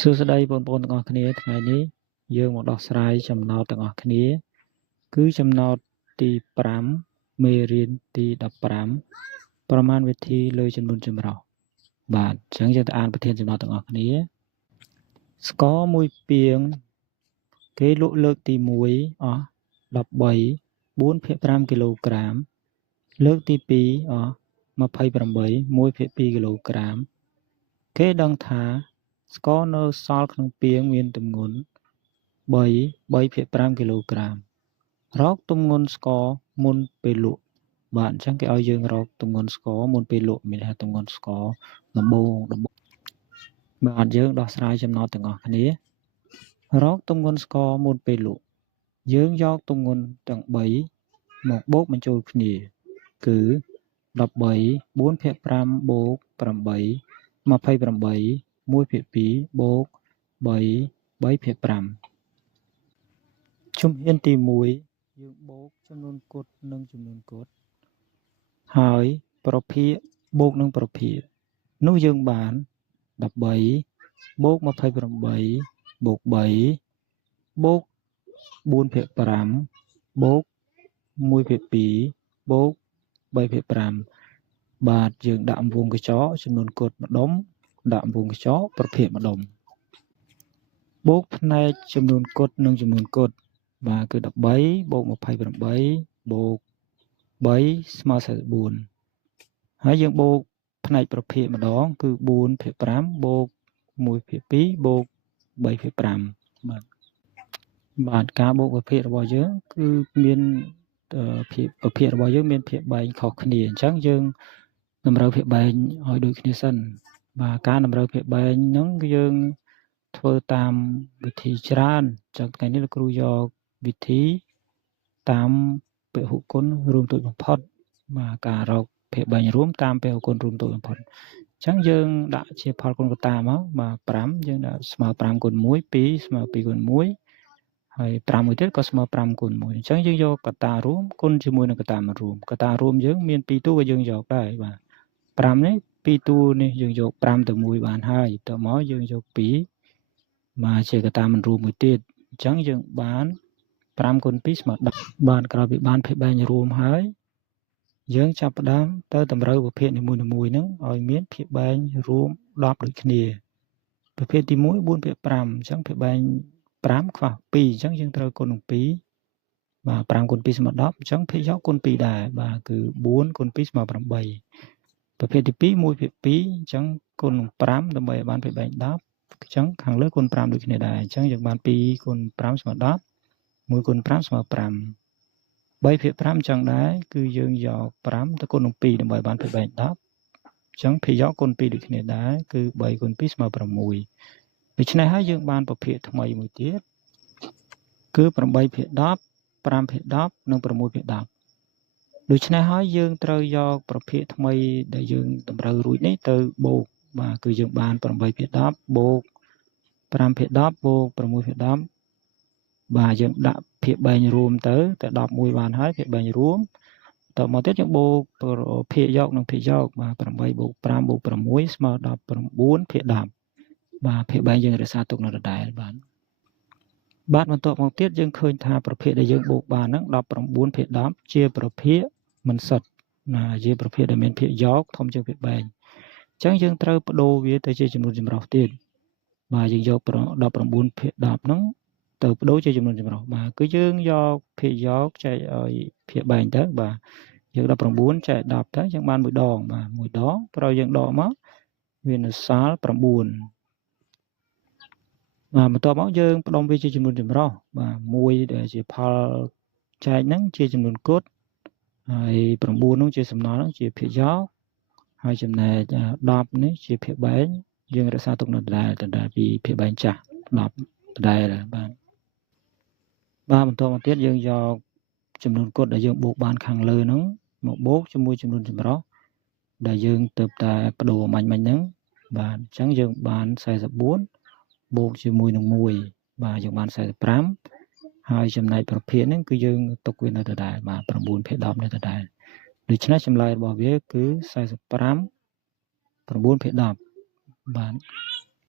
សួស្តីបងប្អូនទាំងអស់គ្នាថ្ងៃនេះយើងមកដោះស្រាយចំណោទទាំងអស់គ្នាគឺចំណោទទី5មេរៀនទី15ប្រមាណវិធីលើចំនួនចម្រុះបាទអញ្ចឹងយើងទៅអានប្រធានចំណោទទាំងអស់គ្នាស្ករមួយពាងគេលក់លើកទី1អស់13 4/5 គីឡូក្រាមលើកទី2អស់28 1/2 គីឡូក្រាមគេដឹងថាស្ករនៅសល់ក្នុងពាងមានទម្ងន់3/5 គីឡូក្រាមរកទម្ងន់ស្ករមុនពេលលក់បាទអញ្ចឹងគេឲ្យយើងរកទម្ងន់ស្ករមុនពេលលក់មានថាទម្ងន់ស្ករដំបូងបាទយើងដោះស្រាយចំណោទទាំងអស់គ្នារកទម្ងន់ស្ករមុនពេលលក់យើងយកទម្ងន់ទាំង3មកបូកបញ្ចូលគ្នាគឺ13 4/5 បូក8 28 1/2 បូក3 3/5ជំហានទី1យើងបូកចំនួនគត់និងចំនួនគត់ហើយប្រភាគបូកនឹងប្រភាគនោះយើងបាន13បូក28បូក3បូក4/5បូក1/2បូក3/5បាទយើងដាក់វងកញ្ចក់ចំនួនគត់ម្ដុំដាក់វងកញ្ចក់ប្រភេទម្ដុំបូកផ្នែកចំនួនគត់និងចំនួនគត់បាទគឺ13បូក28បូក3ស្មើ44ហើយយើងបូកផ្នែកប្រភេទម្ដងគឺ4/5បូក1/2បូក3/5បាទការបូកប្រភេទរបស់យើងគឺមានប្រភេទរបស់យើងមានភាពបែងខុសគ្នាអញ្ចឹងយើងតម្រូវភាពបែងឲ្យដូចគ្នាសិនបាទការតម្រូវភាពបែងហ្នឹងយើងធ្វើតាមវិធីច្រើនអញ្ចឹងថ្ងៃនេះលោកគ្រូយកវិធីតាមពហុគុណរួមតូចបំផុតបាទការរកភាពបែងរួមតាមពហុគុណរួមតូចបំផុតអញ្ចឹងយើងដាក់ជាផលគុណកតាមកបាទ5យើងដាក់ស្មើ5គុណ1 2ស្មើ2គុណ1ហើយ5មួយទៀតក៏ស្មើ5គុណ1អញ្ចឹងយើងយកកតារួមគុណជាមួយនឹងកតាមិនរួមកតារួមយើងមាន2តួក៏យើងយកដែរបាទ5នេះ2តួនេះយើងយក5ទៅ1បានហើយតមកយើងយក2មកជាកតាមិនរួមមួយទៀតអញ្ចឹងយើងបាន5គុណ2ស្មើ10បានក្រោយពីបានភាពបែងរួមហើយយើងចាប់ផ្ដើមទៅតម្រូវប្រភេទនីមួយៗហ្នឹងឲ្យមានភាពបែងរួម10ដូចគ្នាប្រភេទទី1 4/5អញ្ចឹងភាពបែង5ខ្វះ2អញ្ចឹងយើងត្រូវគុណនឹង2បាទ5គុណ2ស្មើ10អញ្ចឹងភាគយកគុណ2ដែរបាទគឺ4គុណ2ស្មើ8ប្រភេទទី2 1/2អញ្ចឹងគុណនឹង5ដើម្បីឲ្យបានភាពបែង10អញ្ចឹងខាងលើគុណ5ដូចគ្នាដែរអញ្ចឹងយើងបាន2គុណ5ស្មើ10 1គុណ5ស្មើ5 3/5អញ្ចឹងដែរគឺយើងយក5ទៅគុណនឹង2ដើម្បីបានភាពបែង10អញ្ចឹងភាគយកគុណ2ដូចគ្នាដែរគឺ3គុណ2ស្មើ6ដូច្នេះហើយយើងបានប្រភេទថ្មីមួយទៀតគឺ8/10 5/10 និង6/10ដូច្នេះហើយយើងត្រូវយកប្រភេទថ្មីដែលយើងតម្រូវរួចនេះទៅបូកបាទគឺយើងបាន8/10បូក5/10បូក6/10បាទយើងដាក់ភាពបែងរួមទៅ11បានហើយភាពបែងរួមតមកទៀតយើងបូកភាគយកនិងភាគយកបាទ8បូក5បូក6ស្មើ19/10បាទភាពបែងយើងរក្សាទុកនៅដដែលបាទបន្ទាប់មកទៀតយើងឃើញថាប្រភេទដែលយើងបូកបានហ្នឹង19/10ជាប្រភេទមិនសុទ្ធជាប្រភេទដែលមានភាគយកធំជាងភាគបែងអញ្ចឹងយើងត្រូវបដូរវាទៅជាចំនួនចម្រុះទៀតបាទយើងយក19/10ហ្នឹងទៅបដូរជាចំនួនចម្រុះបាទគឺយើងយកភាគយកចែកឲ្យភាគបែងទៅបាទយើង19ចែក10ទៅយើងបានមួយដងបាទមួយដងប្រយយើងដកមកវានៅសល់9បាទបន្ទាប់មកយើងផ្ដុំវាជាចំនួនចម្រុះបាទមួយដែលជាផលចែកហ្នឹងជាចំនួនគត់ហើយ9ហ្នឹងជាសំណល់ហ្នឹងជាភាគយកហើយចំណែក10នេះជាភាគបែងយើងរក្សាទុកនៅដដែលពីភាគបែងចាស់10ដដែលបាទបន្ទាប់មកទៀតយើងយកចំនួនគត់ដែលយើងបូកបានខាងលើហ្នឹងមកបូកជាមួយចំនួនចម្រុះដែលយើងទៅតែបដូរមាញ់ហ្នឹងបាទអញ្ចឹងយើងបាន44បូកជាមួយនឹង1បាទយើងបាន45ហើយចំណែកប្រភេទហ្នឹងគឺយើងទុកវានៅដដែលបាទ9/10នៅដដែលដូច្នេះចម្លើយរបស់វាគឺ45 9/10បាទ